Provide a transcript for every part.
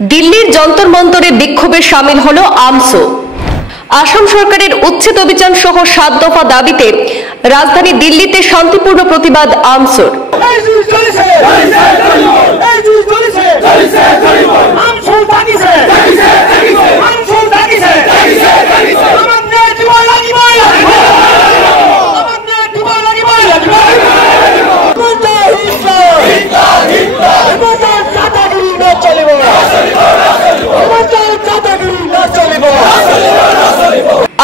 দিল্লির যন্তর মন্তরে বিক্ষোভে শামিল হলো আমসো। আসাম সরকারের উচ্ছেদ অভিযান সহ 7 দফা দাবিতে রাজধানী দিল্লিতে শান্তিপূর্ণ প্রতিবাদ আমসোর।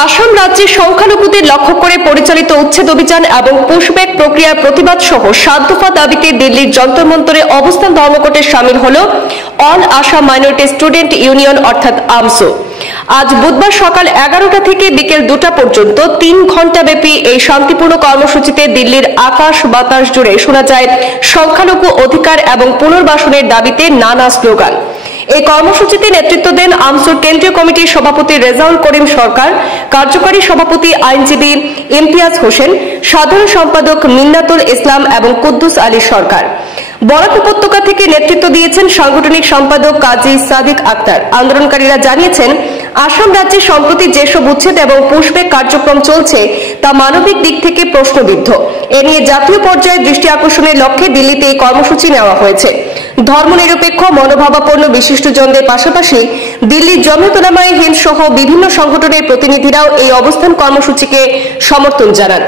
আসাম রাজ্যে সংখ্যালঘুদের লক্ষ্য করে পরিচালিত উচ্ছেদ অভিযান এবং পুশব্যাক প্রক্রিয়ার প্রতিবাদ সহ 7 দফা দাবিতে দিল্লির যন্তর মন্তরে অবস্থান ধর্মঘটে শামিল হল all Assam minority student union অর্থাৎ আমসো। আজ বুধবার সকাল 11টা থেকে বিকেল 2টা পর্যন্ত 3 ঘণ্টা ব্যাপী এই শান্তিপূর্ণ কর্মসূচিতে দিল্লির আকাশ বাতাস জুড়ে শোনা যায় সংখ্যালঘু অধিকার এবং পুনর্বাসনের দাবিতে নানা স্লোগান। এই কর্মসূচিতে নেতৃত্ব দেন আমসোর কেন্দ্রীয় কমিটির সভাপতি রেজাউল করিম সরকার, কার্যকরী সভাপতি আইনজীবী ইমতিয়াজ হোসেন, সাধারণ সম্পাদক মিন্নাতুল ইসলাম এবং কুদ্দুস আলী সরকার। বরাক উপত্যকা থেকে নেতৃত্ব দিয়েছেন সাংগঠনিক সম্পাদক কাজী সাদিক আক্তার। আন্দোলনকারীরা জানিয়েছেন, আসাম রাজ্যে সম্প্রতি যেসব উচ্ছেদ এবং পুশব্যাক কার্যক্রম চলছে তা মানবিক দিক থেকে প্রশ্নবিদ্ধ। এ নিয়ে জাতীয় পর্যায়ে দৃষ্টি আকর্ষণের লক্ষ্যে দিল্লিতে এই কর্মসূচি নেওয়া হয়েছে। ধর্মনিরপেক্ষ মনোভাবাপন্ন বিশিষ্টজনদের পাশাপাশি দিল্লির জমিয়ত উলামায়ে হিন্দ সহ বিভিন্ন সংগঠনের প্রতিনিধিরাও এই অবস্থান কর্মসূচিকে সমর্থন জানান।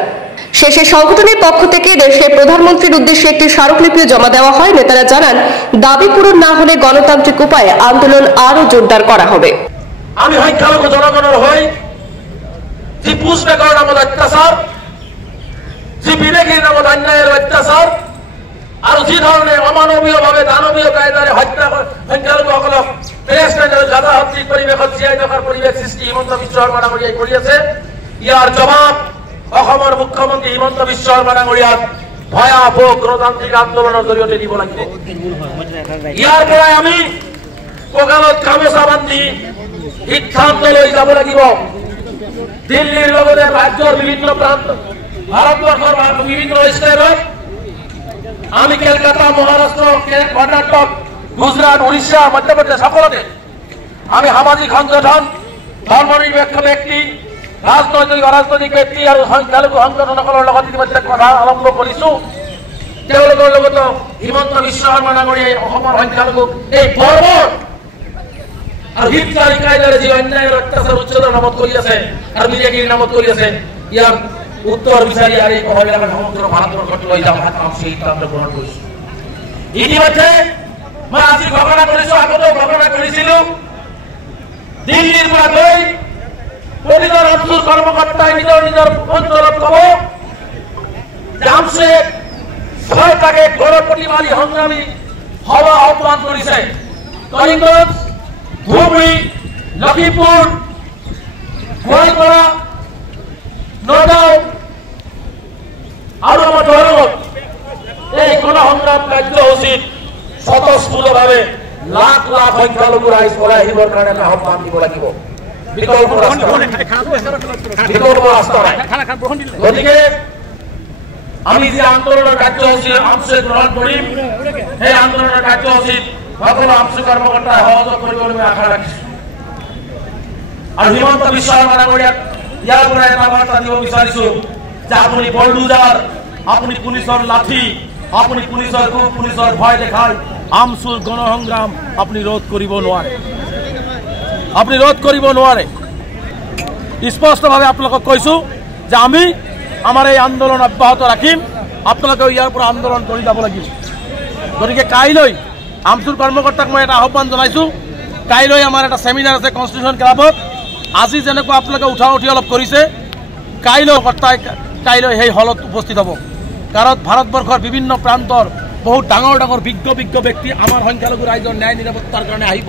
শেষে সংগঠনের পক্ষ থেকে দেশের প্রধানমন্ত্রীর উদ্দেশ্যে একটি স্মারকলিপিও জমা দেওয়া হয়। নেতারা জানান, দাবি পূরণ না হলে গণতান্ত্রিক উপায়ে আন্দোলন আরো জোরদার করা হবে। আমি সংখ্যালঘু জনগণের হই যে পুশব্যাকের নামত অত্যাচার, যে বিবেকের নামত অন্যায়ের অত্যাচার আর যে ধরনের অমানবীয় ভাবে দানবীয় কায়দারে হত্যা সংখ্যালঘুসকলক যাতায়াতিক পরিবেশত জীয়াই থকাৰ পৰিৱেশ সৃষ্টি হিমন্ত বিশ্ব শৰ্মা ডাঙৰীয়াই কৰি আছে। ইয়াৰ জবাব অসমৰ মুখ্যমন্ত্ৰী হিমন্ত বিশ্ব শৰ্মা ডাঙৰীয়াক ভয়াবহ গণতান্ত্ৰিক আন্দোলনৰ জৰিয়তে দিব লাগিব। ইয়াৰ পৰাই আমি কঁকালত গামোচা বান্ধি সিদ্ধান্ত লৈ যাব লাগিব। দিল্লীৰ লগতে ৰাজ্যৰ বিভিন্ন প্ৰান্ত, ভাৰতবৰ্ষৰ বিভিন্ন ষ্টেটত, আমি কলকাতা, মহাৰাষ্ট্ৰ, কৰ্ণাটক, গুজৰাট, উড়িষ্যা, মধ্যপ্ৰদেশ সকলতে আমি সামাজিক সংগঠন, ধৰ্মনিৰপেক্ষ ব্যক্তি, ৰাজনৈতিক অৰাজনৈতিক ব্যক্তি আৰু সংখ্যালঘু সংগঠনসকলৰ লগত ইতিমধ্যে কথা আৰম্ভ কৰিছো। তেওঁলোকৰ লগতো হিমন্ত বিশ্ব শৰ্মা ডাঙৰীয়াই অসমৰ সংখ্যালঘুক এই বৰ্বৰ আৰু হিংসাৰী কায়দাৰে যি অন্যায় অত্যাচাৰ উচ্ছেদৰ নামত কৰি আছে আৰু মিডিয়াগিৰিৰ নামত কৰি আছে, ইয়াৰ উত্তৰ বিচাৰি আৰু এই কথাবিলাক সমগ্ৰ ভাৰতবৰ্ষত লৈ যাম সেই সিদ্ধান্ত গ্ৰহণ কৰিছো। ইতিমধ্যে মই আজি ঘোষণা কৰিছো, আগতেও ঘোষণা কৰিছিলো, দিল্লীৰ পৰা গৈ প্ৰতিজন আমচুৰ কৰ্মকৰ্তাই নিজৰ নিজৰ অঞ্চলত কব যে আমচুৱে 6টাকে গড় প্ৰতিবাদী সংগ্ৰামী সভা আহ্বান কৰিছে। কৰিমগঞ্জ, ধুবুৰী, লখিমপুৰ, গোৱালপাৰা, নগাঁও আৰু আমাৰ দৰঙত এই গণসংগ্ৰাম কাৰ্যসূচীত স্বতঃস্ফূৰ্তভাৱে লাখ লাখ সংখ্যালঘু ৰাইজ ওলাই আহিবৰ কাৰণে আমি আহ্বান দিব লাগিব। বিকল্প ৰাস্তা নাই। গতিকে আমি যে আন্দোলনৰ কাৰ্যসূচী আমচুৱে গ্ৰহণ কৰিম, সেই আন্দোলনৰ কাৰ্যসূচীত সকলো আমচু কৰ্মকৰ্তাই সহযোগ কৰিবলৈ মই আশা ৰাখিছো। আৰু হিমন্ত বিশ্ব শৰ্মা ডাঙৰীয়াক ইয়াৰ পৰা এটা বাৰ্তা দিব বিচাৰিছো যে আপুনি বলডুজাৰ, আপুনি পুলিচৰ লাঠি, আপুনি পুলিচৰ কুপ, পুলিচৰ ভয় দেখাই আমচুৰ গণসংগ্ৰাম আপুনি ৰোধ কৰিব নোৱাৰে। আপুনি ৰোধ কৰিব নোৱাৰে। স্পষ্টভাৱে আপোনালোকক কৈছো যে আমি আমাৰ এই আন্দোলন অব্যাহত ৰাখিম। আপোনালোকেও ইয়াৰ পৰা আন্দোলন কৰি যাব লাগিব। গতিকে কাইলৈ আমচুৰ কৰ্মকৰ্তাক মই এটা আহ্বান জনাইছো, কাইলৈ আমাৰ এটা ছেমিনাৰ আছে কনষ্টিটিউশ্যন ক্লাবত। আজি যেনেকুৱা আপোনালোকে উঠা উঠি অলপ কৰিছে, কাইলৈ সেই হলত উপস্থিত হ'ব। কাৰণ ভাৰতবৰ্ষৰ বিভিন্ন প্ৰান্তৰ বহুত ডাঙৰ ডাঙৰ বিজ্ঞ ব্যক্তি আমাৰ সংখ্যালঘু ৰাইজৰ ন্যায় নিৰাপত্তাৰ কাৰণে আহিব।